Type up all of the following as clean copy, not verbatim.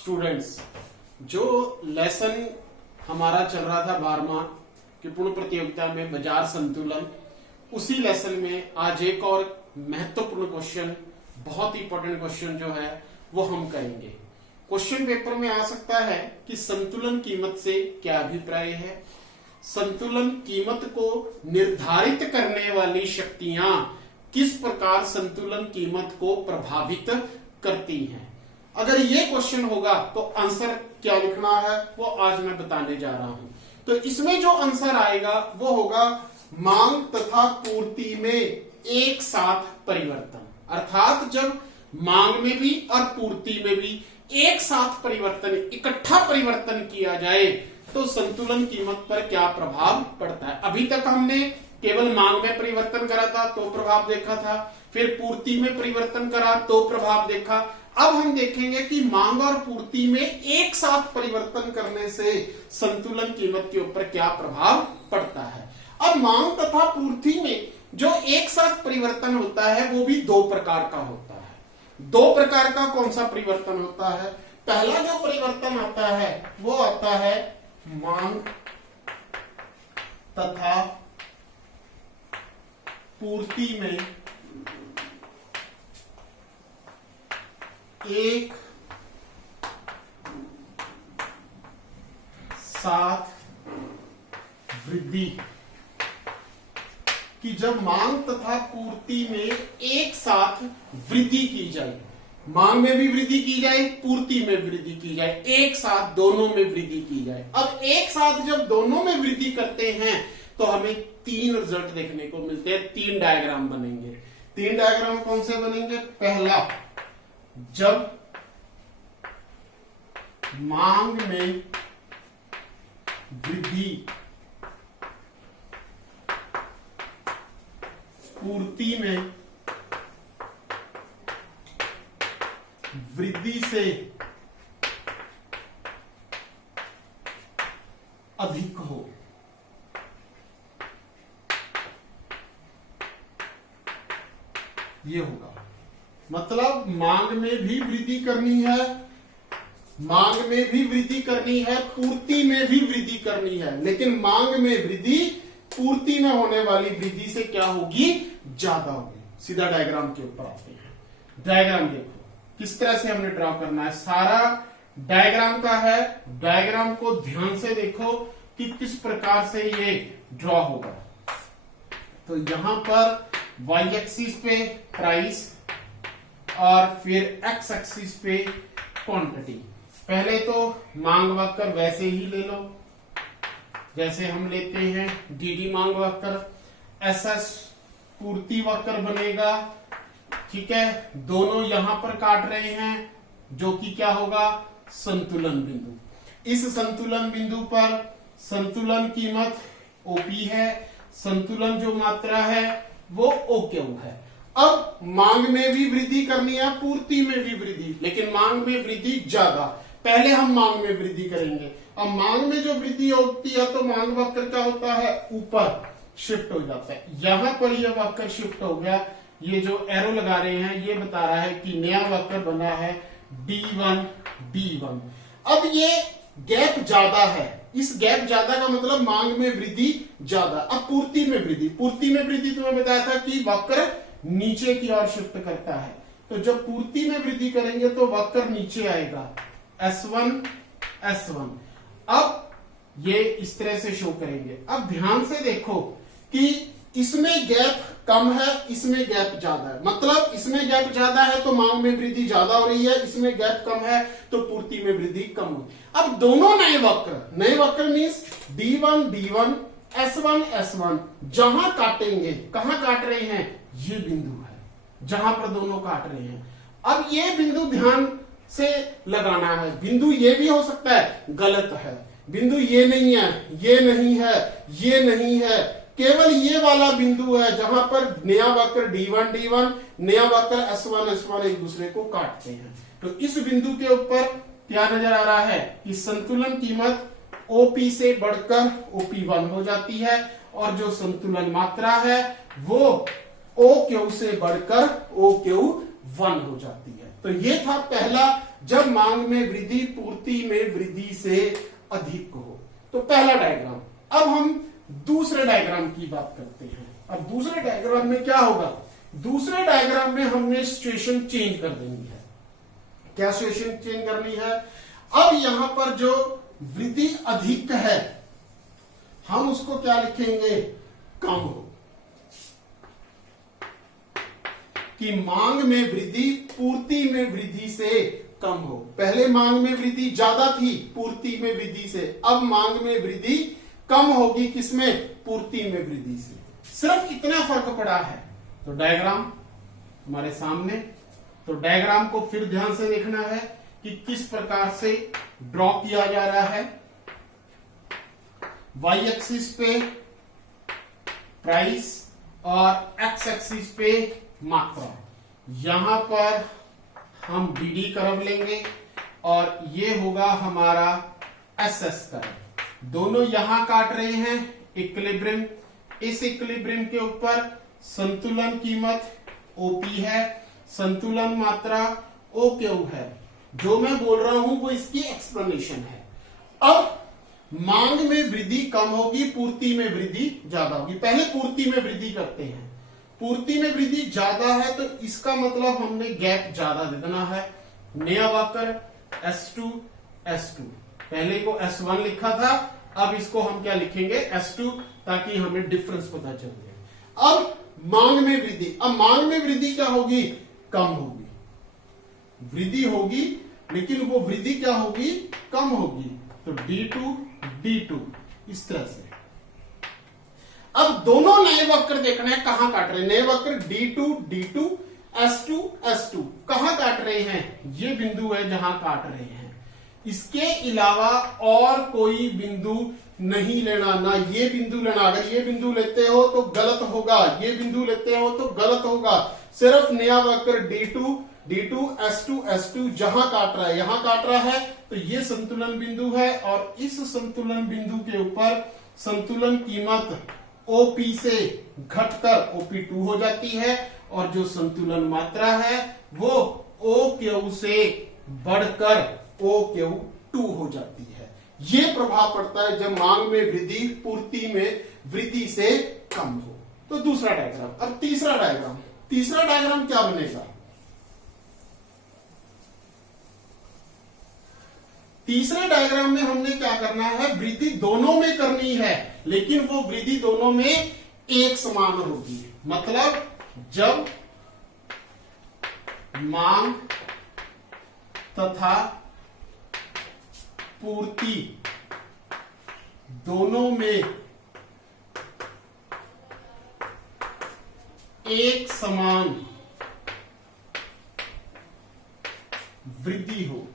Students, जो lesson हमारा चल रहा था 12वां की पूर्ण प्रतियोगिता में बाजार संतुलन, उसी लेसन में आज एक और महत्वपूर्ण क्वेश्चन, बहुत ही इंपॉर्टेंट क्वेश्चन जो है वो हम करेंगे। क्वेश्चन पेपर में आ सकता है कि संतुलन कीमत से क्या अभिप्राय है, संतुलन कीमत को निर्धारित करने वाली शक्तियां किस प्रकार संतुलन कीमत को प्रभावित करती हैं। अगर ये क्वेश्चन होगा तो आंसर क्या लिखना है वो आज मैं बताने जा रहा हूं। तो इसमें जो आंसर आएगा वो होगा मांग तथा पूर्ति में एक साथ परिवर्तन, अर्थात जब मांग में भी और पूर्ति में भी एक साथ परिवर्तन, इकट्ठा परिवर्तन किया जाए तो संतुलन कीमत पर क्या प्रभाव पड़ता है। अभी तक हमने केवल मांग में परिवर्तन करा था तो प्रभाव देखा था, फिर पूर्ति में परिवर्तन करा तो प्रभाव देखा। अब हम देखेंगे कि मांग और पूर्ति में एक साथ परिवर्तन करने से संतुलन कीमत के ऊपर क्या प्रभाव पड़ता है। अब मांग तथा पूर्ति में जो एक साथ परिवर्तन होता है वो भी दो प्रकार का होता है। दो प्रकार का कौन सा परिवर्तन होता है? पहला जो परिवर्तन आता है वो आता है मांग तथा पूर्ति में एक साथ वृद्धि, कि जब मांग तथा पूर्ति में एक साथ वृद्धि की जाए, मांग में भी वृद्धि की जाए, पूर्ति में वृद्धि की जाए, एक साथ दोनों में वृद्धि की जाए। अब एक साथ जब दोनों में वृद्धि करते हैं तो हमें तीन रिजल्ट देखने को मिलते हैं, तीन डायग्राम बनेंगे। तीन डायग्राम कौन से बनेंगे? पहला, जब मांग में वृद्धि पूर्ति में वृद्धि से अधिक हो, ये होगा। मतलब मांग में भी वृद्धि करनी है, मांग में भी वृद्धि करनी है, पूर्ति में भी वृद्धि करनी है, लेकिन मांग में वृद्धि पूर्ति में होने वाली वृद्धि से क्या होगी? ज्यादा होगी। सीधा डायग्राम के ऊपर आते हैं। डायग्राम देखो किस तरह से हमने ड्रॉ करना है, सारा डायग्राम का है। डायग्राम को ध्यान से देखो कि किस प्रकार से ये ड्रॉ होगा। तो यहां पर y एक्सिस पे प्राइस और फिर x एक्सिस पे क्वांटिटी। पहले तो मांग वक्र वैसे ही ले लो जैसे हम लेते हैं dd मांग वक्र, SS पूर्ति वक्र बनेगा। ठीक है, दोनों यहां पर काट रहे हैं जो कि क्या होगा? संतुलन बिंदु। इस संतुलन बिंदु पर संतुलन कीमत OP है, संतुलन जो मात्रा है वो OQ है। अब मांग में भी वृद्धि करनी है, पूर्ति में भी वृद्धि, लेकिन मांग में वृद्धि ज्यादा। पहले हम मांग में वृद्धि करेंगे। अब मांग में जो वृद्धि होती है तो मांग वक्र क्या होता है? ऊपर शिफ्ट हो जाता है। यहां पर यह वक्र शिफ्ट हो गया। ये जो एरो लगा रहे हैं ये बता रहा है कि नया वक्र बना है D1 D1। अब ये गैप ज्यादा है, इस गैप ज्यादा का मतलब मांग में वृद्धि ज्यादा। अब पूर्ति में वृद्धि, पूर्ति में वृद्धि तुम्हें बताया था कि वक्र नीचे की ओर शिफ्ट करता है। तो जब पूर्ति में वृद्धि करेंगे तो वक्र नीचे आएगा, S1 S1। अब ये इस तरह से शो करेंगे। अब ध्यान से देखो कि इसमें गैप कम है, इसमें गैप ज्यादा है। मतलब इसमें गैप ज्यादा है तो मांग में वृद्धि ज्यादा हो रही है, इसमें गैप कम है तो पूर्ति में वृद्धि कम हो। अब दोनों नए वक्र means D1 D1 S1 S1 जहां काटेंगे, कहां काट रहे हैं? ये बिंदु है जहां पर दोनों काट रहे हैं। अब ये बिंदु ध्यान से लगाना है। बिंदु ये भी हो सकता है गलत है, बिंदु ये नहीं है, ये नहीं है, ये नहीं है, केवल ये वाला बिंदु है जहां पर नया वक्र D1 D1, नया वक्र S1 S1 एक दूसरे को काटते हैं। तो इस बिंदु के ऊपर क्या नजर आ रहा है कि संतुलन कीमत OP से बढ़कर OP1 हो जाती है और जो संतुलन मात्रा है वो OQ से बढ़कर OQ1 हो जाती है। तो ये था पहला जब मांग में वृद्धि पूर्ति में वृद्धि से अधिक हो। तो पहला डायग्राम। अब हम दूसरे डायग्राम की बात करते हैं। अब दूसरे डायग्राम में क्या होगा, दूसरे डायग्राम में हमने सिचुएशन चेंज कर देनी है। क्या सिचुएशन चेंज करनी है, अब यहां पर जो वृद्धि अधिक है हम उसको क्या लिखेंगे, कम हो, कि मांग में वृद्धि पूर्ति में वृद्धि से कम हो। पहले मांग में वृद्धि ज्यादा थी पूर्ति में वृद्धि से, अब मांग में वृद्धि कम होगी, किसमें, पूर्ति में वृद्धि से। सिर्फ इतना फर्क पड़ा है। तो डायग्राम हमारे सामने, तो डायग्राम को फिर ध्यान से देखना है कि किस प्रकार से ड्रॉ किया जा रहा है। वाई एक्सिस पे प्राइस और एक्स एक्सिस पे मात्रा। यहां पर हम बीडी कर्व लेंगे और ये होगा हमारा एसएस कर्व। दोनों यहां काट रहे हैं इक्विलिब्रियम। इस इक्विलिब्रियम के ऊपर संतुलन कीमत ओपी है, संतुलन मात्रा ओ क्यू है। जो मैं बोल रहा हूं वो इसकी एक्सप्लेनेशन है। अब मांग में वृद्धि कम होगी, पूर्ति में वृद्धि ज्यादा होगी। पहले पूर्ति में वृद्धि करते हैं। पूर्ति में वृद्धि ज्यादा है तो इसका मतलब हमने गैप ज्यादा दे देना है। नया वक्र S2 S2, पहले को S1 लिखा था, अब इसको हम क्या लिखेंगे, S2, ताकि हमें डिफरेंस पता चल जाए। अब मांग में वृद्धि, अब मांग में वृद्धि क्या होगी, कम होगी। वृद्धि होगी लेकिन वो वृद्धि क्या होगी, कम होगी। तो D2 D2 इस तरह से। अब दोनों नए वक्र देखना है कहां काट रहे हैं। नए वक्र D2 D2 S2 S2 कहां काट रहे हैं, ये बिंदु है जहां काट रहे हैं। इसके अलावा और कोई बिंदु नहीं लेना, ना ये बिंदु लेना। अगर ये बिंदु लेते हो तो गलत होगा, ये बिंदु लेते हो तो गलत होगा। सिर्फ नया वक्र D2 D2 S2 S2 जहां काट रहा है, यहां काट रहा है, तो ये संतुलन बिंदु है और इस संतुलन बिंदु के ऊपर संतुलन कीमत OP से घटकर OP2 हो जाती है और जो संतुलन मात्रा है वो OQ से बढ़कर OQ2 हो जाती है। ये प्रभाव पड़ता है जब मांग में वृद्धि पूर्ति में वृद्धि से कम हो। तो दूसरा डायग्राम। अब तीसरा डायग्राम। तीसरा डायग्राम क्या बनेगा, तीसरे डायग्राम में हमने क्या करना है, वृद्धि दोनों में करनी है लेकिन वो वृद्धि दोनों में एक समान होगी। मतलब जब मांग तथा पूर्ति दोनों में एक समान वृद्धि हो,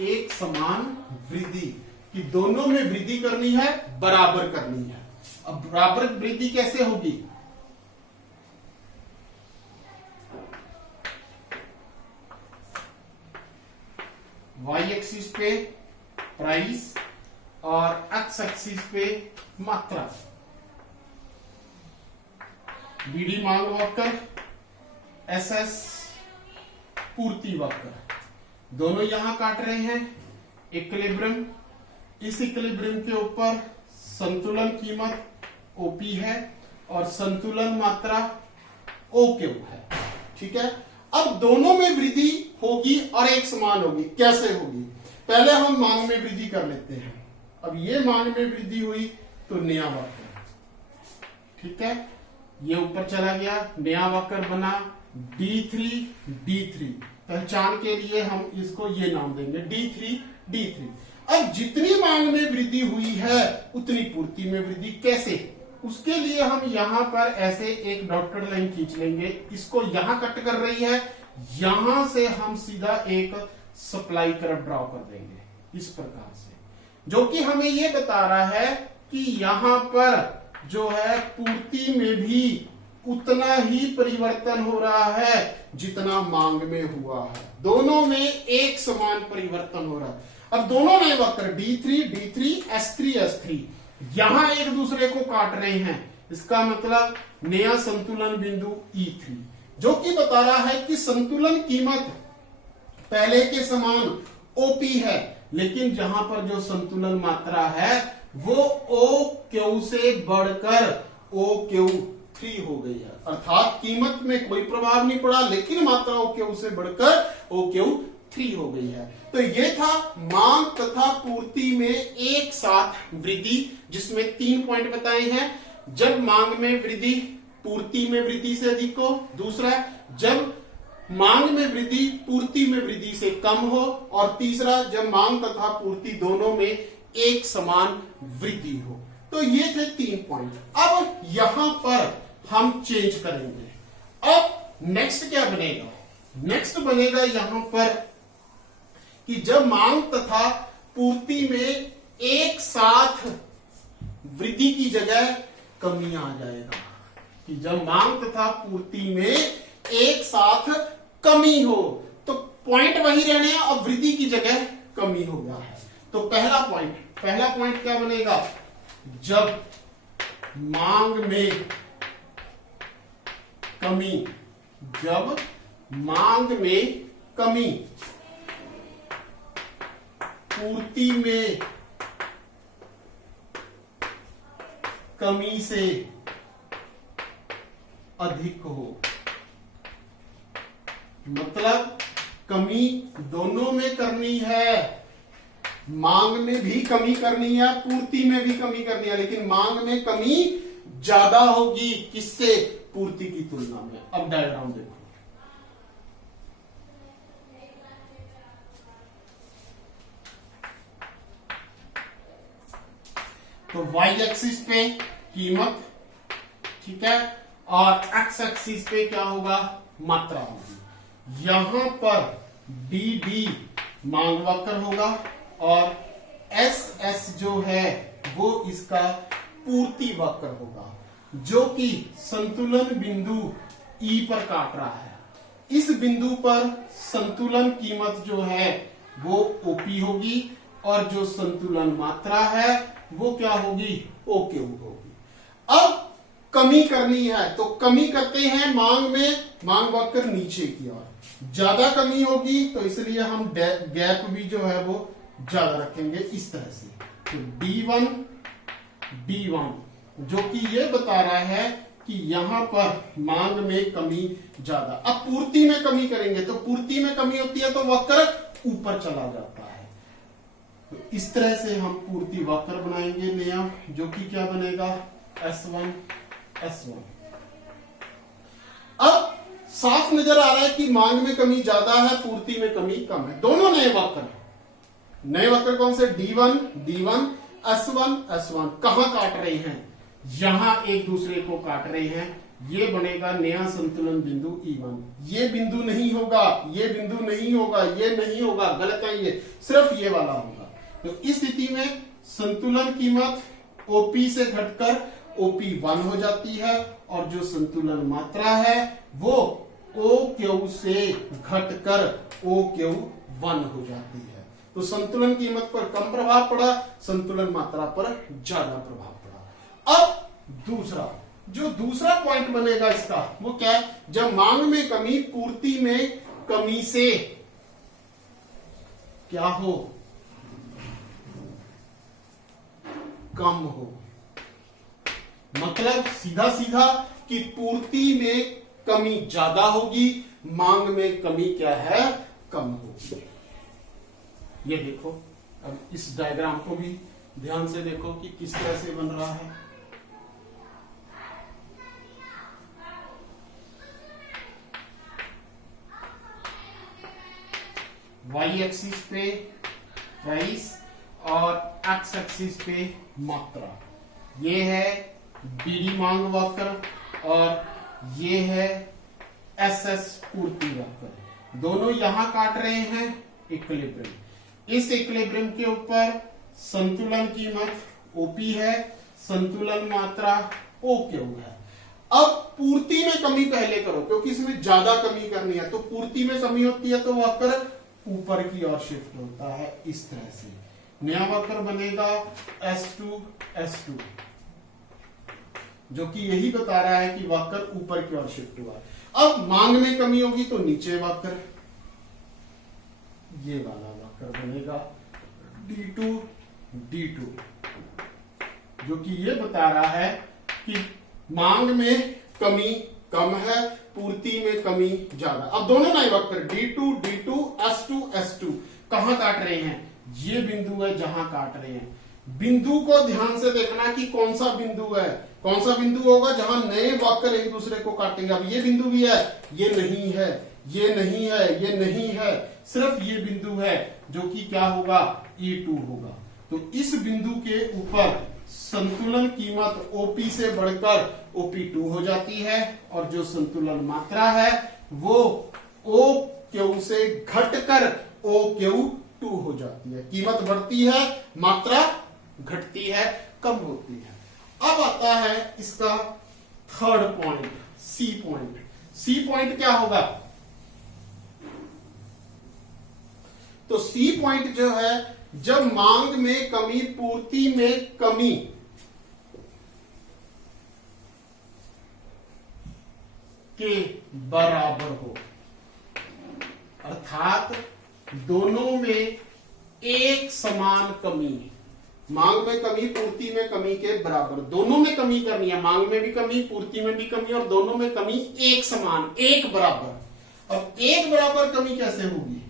एक समान वृद्धि, कि दोनों में वृद्धि करनी है, बराबर करनी है। अब बराबर वृद्धि कैसे होगी, वाई एक्सिस पे प्राइस और एक्स एक्सिस पे मात्रा। बीडी मांग वक्र, एसएस पूर्ति वक्र, दोनों यहां काट रहे हैं इक्विलिब्रियम। इस इक्विलिब्रियम के ऊपर संतुलन कीमत ओपी है और संतुलन मात्रा ओक्यू है। ठीक है। अब दोनों में वृद्धि होगी और एक समान होगी। कैसे होगी, पहले हम मांग में वृद्धि कर लेते हैं। अब ये मांग में वृद्धि हुई तो नया वक्र, ठीक है, ये ऊपर चला गया, नया वक्र बना D3 D3। पहचान के लिए हम इसको ये नाम देंगे D3 D3। अब जितनी मांग में वृद्धि हुई है उतनी पूर्ति में वृद्धि। कैसे, उसके लिए हम यहां पर ऐसे एक डॉटेड लाइन खींच लेंगे। इसको यहां कट कर रही है, यहां से हम सीधा एक सप्लाई कर्व ड्रॉ कर देंगे इस प्रकार से, जो कि हमें ये बता रहा है कि यहां पर जो है पूर्ति में भी उतना ही परिवर्तन हो रहा है जितना मांग में हुआ है। दोनों में एक समान परिवर्तन हो रहा है। अब दोनों नए वक्र D3 D3 S3 S3 यहां एक दूसरे को काट रहे हैं। इसका मतलब नया संतुलन बिंदु E3, जो कि बता रहा है कि संतुलन कीमत पहले के समान ओपी है, लेकिन जहां पर जो संतुलन मात्रा है वो ओ क्यू से बढ़कर ओ क्यू 3 हो गई है। अर्थात कीमत में कोई प्रभाव नहीं पड़ा, लेकिन मात्रा ओ क्यू से बढ़कर ओ क्यू 3 हो गई है। तो ये था मांग तथा पूर्ति में एक साथ वृद्धि, जिसमें 3 पॉइंट बताए हैं। जब मांग में वृद्धि पूर्ति में वृद्धि से अधिक हो, दूसरा जब मांग में वृद्धि पूर्ति में वृद्धि से कम हो, और तीसरा जब मांग तथा पूर्ति दोनों में एक समान वृद्धि हो। तो ये थे 3 पॉइंट। अब यहां पर हम चेंज करेंगे। अब नेक्स्ट क्या बनेगा? नेक्स्ट बनेगा यहां पर कि जब मांग तथा पूर्ति में एक साथ वृद्धि की जगह कमी आ जाएगा, कि जब मांग तथा पूर्ति में एक साथ कमी हो, तो पॉइंट वही रहने हैं और वृद्धि की जगह कमी हो गया है। तो पहला पॉइंट क्या बनेगा? जब मांग में कमी, जब मांग में कमी पूर्ति में कमी से अधिक हो, मतलब कमी दोनों में करनी है, मांग में भी कमी करनी है, पूर्ति में भी कमी करनी है, लेकिन मांग में कमी ज्यादा होगी किससे? पूर्ति की तुलना में। अब डायग्राम देखो, तो y एक्सिस पे कीमत, ठीक है, और x एक्सिस पे क्या होगा? मात्रा होगी। यहां पर dd मांग वक्र होगा और SS जो है वो इसका पूर्ति वक्र होगा, जो कि संतुलन बिंदु E पर काट रहा है। इस बिंदु पर संतुलन कीमत जो है वो OP होगी, और जो संतुलन मात्रा है वो क्या होगी? OQ होगी। अब कमी करनी है, तो कमी करते हैं मांग में, मांग वक्र नीचे की ओर ज्यादा कमी होगी, तो इसलिए हम गैप भी जो है वो ज्यादा रखेंगे इस तरह से। तो D1 जो कि ये बता रहा है कि यहां पर मांग में कमी ज्यादा। अब पूर्ति में कमी करेंगे, तो पूर्ति में कमी होती है तो वक्र ऊपर चला जाता है। तो इस तरह से हम पूर्ति वक्र बनाएंगे नया, जो कि क्या बनेगा? S1 S1। अब साफ नजर आ रहा है कि मांग में कमी ज्यादा है, पूर्ति में कमी कम है। दोनों नए वक्र कौन से? D1 S1 S1 कहां काट रहे हैं? यहां एक दूसरे को काट रहे हैं। ये बनेगा नया संतुलन बिंदु E1। ये बिंदु नहीं होगा, ये बिंदु नहीं होगा, ये नहीं होगा, गलत है, ये सिर्फ ये वाला होगा। तो इस स्थिति में संतुलन कीमत OP से घटकर OP1 हो जाती है, और जो संतुलन मात्रा है वो OQ से घटकर OQ1 हो जाती है। तो संतुलन कीमत पर कम प्रभाव पड़ा, संतुलन मात्रा पर ज्यादा प्रभाव पड़ा। अब दूसरा पॉइंट बनेगा इसका, वो क्या है? जब मांग में कमी पूर्ति में कमी से क्या हो? कम हो। मतलब सीधा कि पूर्ति में कमी ज्यादा होगी, मांग में कमी क्या है? कम होगी। ये देखो, अब इस डायग्राम को भी ध्यान से देखो कि किस तरह से बन रहा है। y एक्सिस पे प्राइस और x एक्सिस पे मात्रा। ये है dd मांग वक्र और ये है SS पूर्ति वक्र। दोनों यहां काट रहे हैं इक्विलिब्रियम। इस इक्विलिब्रियम के ऊपर संतुलन कीमत OP है, संतुलन मात्रा OQ है। अब पूर्ति में कमी पहले करो, क्योंकि इसमें ज्यादा कमी करनी है। तो पूर्ति में कमी होती है तो वक्र ऊपर की ओर शिफ्ट होता है इस तरह से। नया वक्र बनेगा S2 जो कि यही बता रहा है कि वक्र ऊपर की ओर शिफ्ट हुआ। अब मांग में कमी होगी तो नीचे वक्र, ये वाला वक्र बनेगा D2 D2, जो कि ये बता रहा है कि मांग में कमी कम है, पूर्ति में कमी ज्यादा। अब दोनों नए वक्र D2 D2 S2 S2 कहां काट रहे हैं? ये बिंदु है जहां काट रहे हैं। बिंदु को ध्यान से देखना कि कौन सा बिंदु है, कौन सा बिंदु होगा जहां नए वक्र एक दूसरे को काटेंगे। अब ये बिंदु भी है, ये नहीं है, ये नहीं है, ये नहीं है, सिर्फ ये बिंदु है जो कि क्या होगा? E2 होगा। तो इस बिंदु के ऊपर संतुलन कीमत OP से बढ़कर OP2 हो जाती है, और जो संतुलन मात्रा है वो OQ से घटकर OQ2 हो जाती है। कीमत बढ़ती है, मात्रा घटती है, कम होती है। अब आता है इसका third point, C point. C point क्या होगा? तो C पॉइंट जो है, जब मांग में कमी पूर्ति में कमी के बराबर हो, अर्थात दोनों में एक समान कमी, मांग में कमी पूर्ति में कमी के बराबर, दोनों में कमी करनी है, मांग में भी कमी पूर्ति में भी कमी, और दोनों में कमी एक समान, एक बराबर। अब एक बराबर कमी कैसे होगी?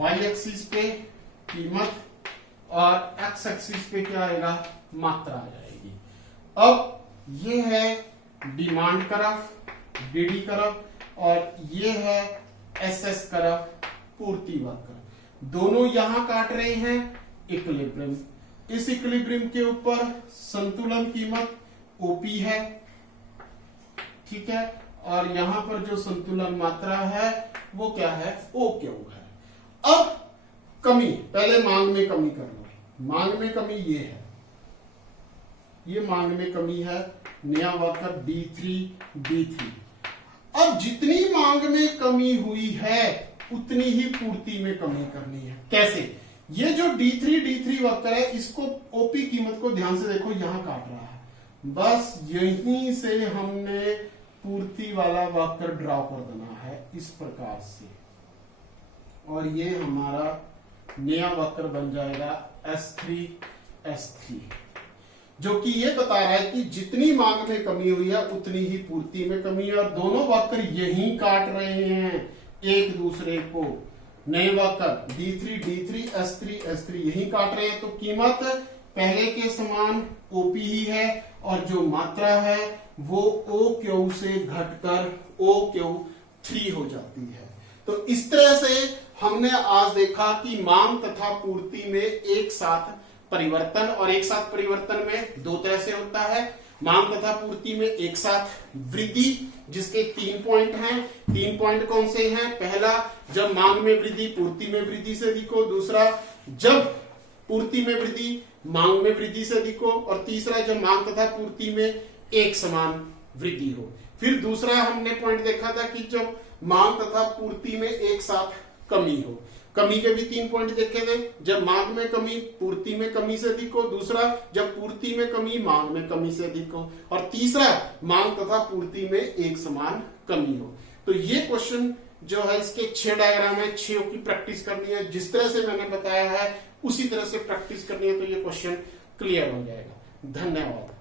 Y एक्सिस पे कीमत और X एक्सिस पे क्या आएगा? मात्रा आ जाएगी। अब ये है डिमांड करफ, DD करफ, और ये है SS करफ, पूर्ति वक्र। दोनों यहां काट रहे हैं इक्विलिब्रियम। इस इक्विलिब्रियम के ऊपर संतुलन कीमत OP है, ठीक है, और यहां पर जो संतुलन मात्रा है वो क्या है? OQ है। अब कमी, पहले मांग में कमी कर लो। मांग में कमी ये है, ये मांग में कमी है, नया वक्र D3 D3। अब जितनी मांग में कमी हुई है उतनी ही पूर्ति में कमी करनी है। कैसे? ये जो D3 D3 वक्र है, इसको OP कीमत को ध्यान से देखो, यहां काट रहा है, बस यहीं से हमने पूर्ति वाला वक्र ड्रॉ कर देना है इस प्रकार से, और ये हमारा नया वक्र बन जाएगा S3 S3, जो कि ये बता रहा है कि जितनी मांग में कमी हुई है उतनी ही पूर्ति में कमी है, और दोनों वक्र यहीं काट रहे हैं एक दूसरे को। नए वक्र D3 D3 S3 S3 यहीं काट रहे हैं, तो कीमत पहले के समान OP ही है, और जो मात्रा है वो OQ से घटकर OQ3 हो जाती है। तो इस तरह से हमने आज देखा कि मांग तथा पूर्ति में एक साथ परिवर्तन, और एक साथ परिवर्तन में दो तरह से होता है। मांग तथा पूर्ति में एक साथ वृद्धि, जिसके 3 पॉइंट हैं। 3 पॉइंट कौन से हैं? पहला, जब मांग में वृद्धि पूर्ति में वृद्धि से अधिक हो। दूसरा, जब पूर्ति में वृद्धि मांग में वृद्धि से अधिक हो। और तीसरा, जब मांग तथा पूर्ति में एक समान वृद्धि हो। फिर दूसरा हमने पॉइंट देखा था कि जब मांग तथा पूर्ति में एक साथ कमी हो। कमी के भी 3 पॉइंट देखे थे, जब मांग में कमी पूर्ति में कमी से अधिक हो। दूसरा, जब पूर्ति में कमी मांग में कमी से अधिक हो। और तीसरा, मांग तथा पूर्ति में एक समान कमी हो। तो ये क्वेश्चन जो है, इसके 6 डायग्राम है, 6 की प्रैक्टिस करनी है। जिस तरह से मैंने बताया है उसी तरह से प्रैक्टिस करनी है, तो ये क्वेश्चन क्लियर हो जाएगा। धन्यवाद।